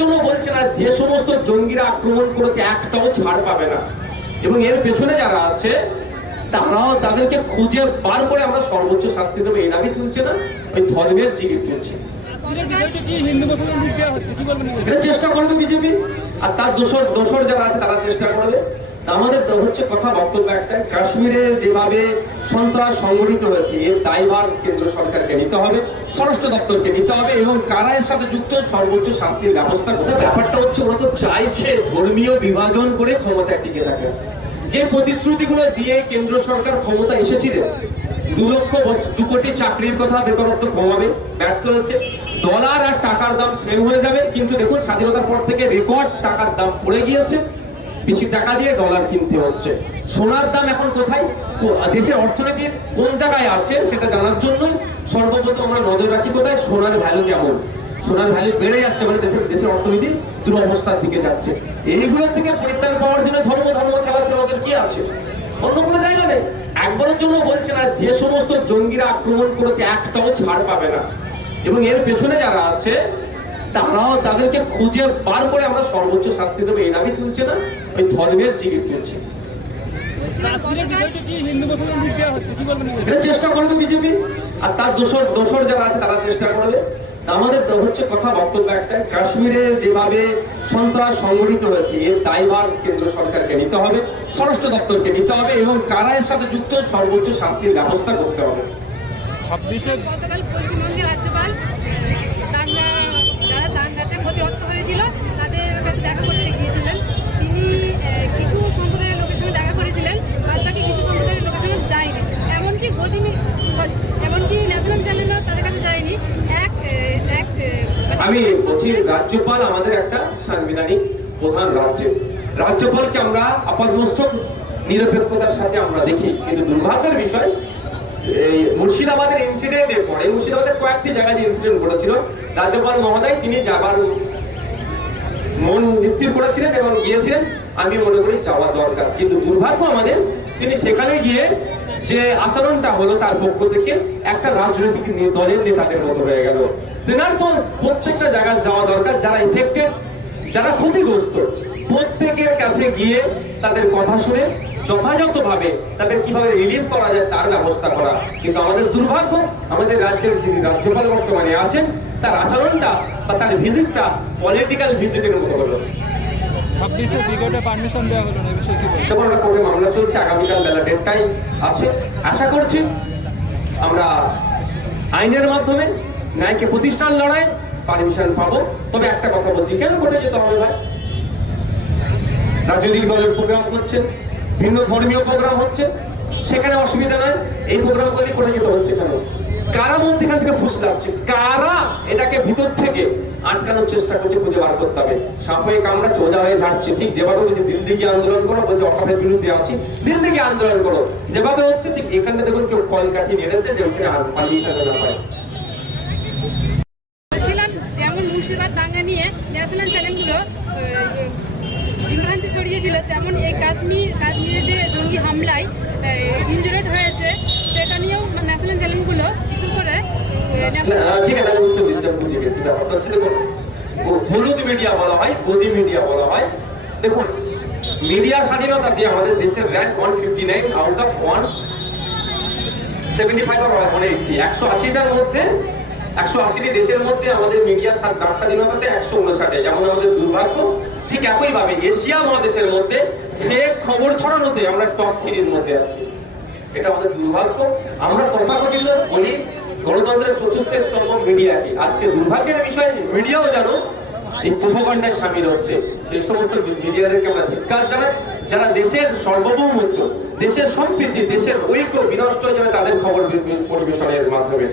জন্য বলছে না, যে সমস্ত জঙ্গিরা আক্রমণ করেছে, একটাও ছাড় পাবে না। এবং এর পেছনে যারা আছে, তারাও তাদেরকে খুঁজে বার করে আমরা সর্বোচ্চ শাস্তি দেবো। এই দাবি তুলছে না, ওই ধর্মের জিগির তুলছে। চেষ্টা করবে বিজেপি, আর তার দোষর দোষর যারা আছে, তারা চেষ্টা করবে। আমাদের হচ্ছে কথা বক্তব্য একটাই কাশ্মীরে যেভাবে সন্ত্রাস সংগঠিত হয়েছে, এর দায়ভার কেন্দ্র সরকারকে নিতে হবে, স্বরাষ্ট্র দপ্তরকে নিতে হবে, এবং কারা এর সাথে যুক্ত, সর্বোচ্চ শাস্তির ব্যবস্থা করতে ব্যাপারটা হচ্ছে, ওরা তো চাইছে ধর্মীয় বিভাজন করে ক্ষমতায় টিকে থাকে। যে প্রতিশ্রুতিগুলো দিয়ে কেন্দ্র সরকার ক্ষমতা এসেছিলেন, দু লক্ষ দু কোটি চাকরির কথা বেকারত্ব কমাবে, ব্যর্থ হয়েছে ডলার আর টাকার দাম সেম হয়ে যাবে, কিন্তু দেখুন, স্বাধীনতার পর থেকে রেকর্ড টাকার দাম পড়ে গিয়েছে। বেশি টাকা দিয়ে ডলার কিনতে হচ্ছে। সোনার দাম এখন কোথায়? দেশের অর্থনীতির কোন জায়গায় আছে সেটা জানার জন্যই সর্বপ্রথম আমরা নজর রাখি কোথায়? সোনার ভ্যালু কেমন? সোনার ভ্যালু বেড়ে যাচ্ছে মানে দেশের দেশের অর্থনীতি দুরবস্থার দিকে যাচ্ছে। এইগুলো থেকে পরিত্রাণ পাওয়ার জন্য ধর্ম ধর্ম খেলা ছিল ওদের কি আছে? অন্য কোনো জায়গা নেই। একবারের জন্য বলছে না, যে সমস্ত জঙ্গিরা আক্রমণ করেছে একটাও ছাড় পাবে না। এবং এর পেছনে যারা আছে তারাও তাদেরকে খুঁজে বার করে আমরা সর্বোচ্চ শাস্তি দেবো এই দাবি তুলছে না ওই ধর্মের জিগির তুলছে? এটা চেষ্টা করবে বিজেপি আর তার দোষর দোষর যারা আছে তারা চেষ্টা করবে আমাদের তো হচ্ছে কথা বক্তব্য একটাই কাশ্মীরে যেভাবে সন্ত্রাস সংগঠিত হয়েছে এর দায়ভার কেন্দ্র সরকারকে নিতে হবে স্বরাষ্ট্র দপ্তরকে নিতে হবে এবং কারা এর সাথে যুক্ত সর্বোচ্চ শাস্তির ব্যবস্থা করতে হবে ছাব্বিশে গতকাল পশ্চিমবঙ্গের রাজ্যপাল ক্ষতিগ্রস্ত হয়েছিল, তাদের কাছে দেখা করতে গিয়েছিলেন। তিনি কিছু সম্প্রদায়ের লোকের সঙ্গে দেখা করেছিলেন বাদ বাকি কিছু সম্প্রদায়ের লোকের সঙ্গে যায়নি। এমনকি গদি সরি এমনকি ন্যাশনাল চ্যানেলও তাদের কাছে যায়নি। এক এক মানে- আমি বলছি, রাজ্যপাল আমাদের একটা সাংবিধানিক প্রধান রাজ্যের রাজ্যপালকে আমরা আপাতমস্তক নিরপেক্ষতার সাথে আমরা দেখি, কিন্তু দুর্ভাগ্যের বিষয় এই মুর্শিদাবাদের ইনসিডেন্টের পরে, মুর্শিদাবাদের কয়েকটি জায়গায় যে ইনসিডেন্ট ঘটেছিল, রাজ্যপাল মহোদয় তিনি যাবার মন স্থির করেছিলেন এবং গিয়েছিলেন। আমি মনে করি যাওয়া দরকার। কিন্তু দুর্ভাগ্য আমাদের, তিনি সেখানে গিয়ে যে আচরণটা হলো তার পক্ষ থেকে একটা রাজনৈতিক দলের নেতাদের মতো হয়ে গেল। তেনার তো প্রত্যেকটা জায়গায় যাওয়া দরকার, যারা ইফেক্টেড যারা ক্ষতিগ্রস্ত। প্রত্যেকের কাছে গিয়ে তাদের কথা শুনে যথাযথভাবে তাদের কীভাবে রিলিফ করা যায় তার ব্যবস্থা করা। কিন্তু আমাদের দুর্ভাগ্য আমাদের রাজ্যের যিনি রাজ্যপাল বর্তমানে আছেন তার আচরণটা বা তার ভিজিটটা পলিটিক্যাল ভিজিটের মতো হলো। ছাব্বিশে ব্রিগেডে পারমিশন দেওয়া হলো না বিষয়ে কি বলবেন? একটা কোর্টে মামলা চলছে আগামীকাল বেলা আছে। আশা করছি আমরা আইনের মাধ্যমে ন্যায়কে প্রতিষ্ঠান লড়াই পারমিশন পাবো। তবে একটা কথা বলছি কেন কোর্টে যেতে হবে ভাই? রাজনৈতিক দলের প্রোগ্রাম করছে, ভিন্ন ধর্মীয় প্রোগ্রাম হচ্ছে, সেখানে অসুবিধা নাই, এই প্রোগ্রাম করলে কোর্টে যেতে হচ্ছে কেন? কারা মধ্যখান থেকে ফুস লাগছে কারা এটাকে ভিতর থেকে আটকানোর চেষ্টা করছে খুঁজে বার করতে হবে? সাপ কামড়াচ্ছে ওজা হয়ে ঝাড়ছে। ঠিক যেভাবে বলছে দিল্লি গিয়ে আন্দোলন করো, বলছে অকাপের বিরুদ্ধে আছি। দিল্লি গিয়ে আন্দোলন করো। যেভাবে হচ্ছে, ঠিক এখানে দেখুন কেউ কল কাঠি মেরেছে যে ওখানে পারমিশন না পায় মুর্শিদাবাদ দাঙ্গা নিয়ে ন্যাশনাল চ্যানেলগুলো বিভ্রান্তি ছড়িয়েছিল তেমন এই কাশ্মীর কাশ্মীরে যে জঙ্গি হামলায় ইনজুরেড হয়েছে সেটা নিয়েও ন্যাশনাল চ্যানেলগুলো বিশেষ করে হ- হলুদ মিডিয়া বলা হয় গদি মিডিয়া বলা হয়। দেখুন মিডিয়া স্বাধীনতা দিয়ে আমাদের দেশের rank one fifty nine out of one seventy five R one eighty একশো আশিটার মধ্যে একশো আশিটি দেশের মধ্যে আমাদের মিডিয়ার বাক স্বাধীনতাতে একশো উনষাটে। যেমন আমাদের দুর্ভাগ্য ঠিক একইভাবে এশিয়া মহাদেশের মধ্যে ফেক খবর ছড়ানোতে আমরা টপ থ্রির মধ্যে আছি। এটা আমাদের দুর্ভাগ্য। আমরা তথাকথিত বলি, গণতন্ত্রের চতুর্থ স্তম্ভ মিডিয়াকে আজকে দুর্ভাগ্যের বিষয় মিডিয়াও জানো এই প্রভাকাণ্ডায় সামিল হচ্ছে। সেই সমস্ত মিডিয়াদেরকে আমরা ধিক্কার জানাই। যারা দেশের সার্বভৌমত্ব, দেশের সম্প্রীতি, দেশের ঐক্য বিনষ্ট হয়ে যাবে তাদের খবর পরিবেশনের মাধ্যমে।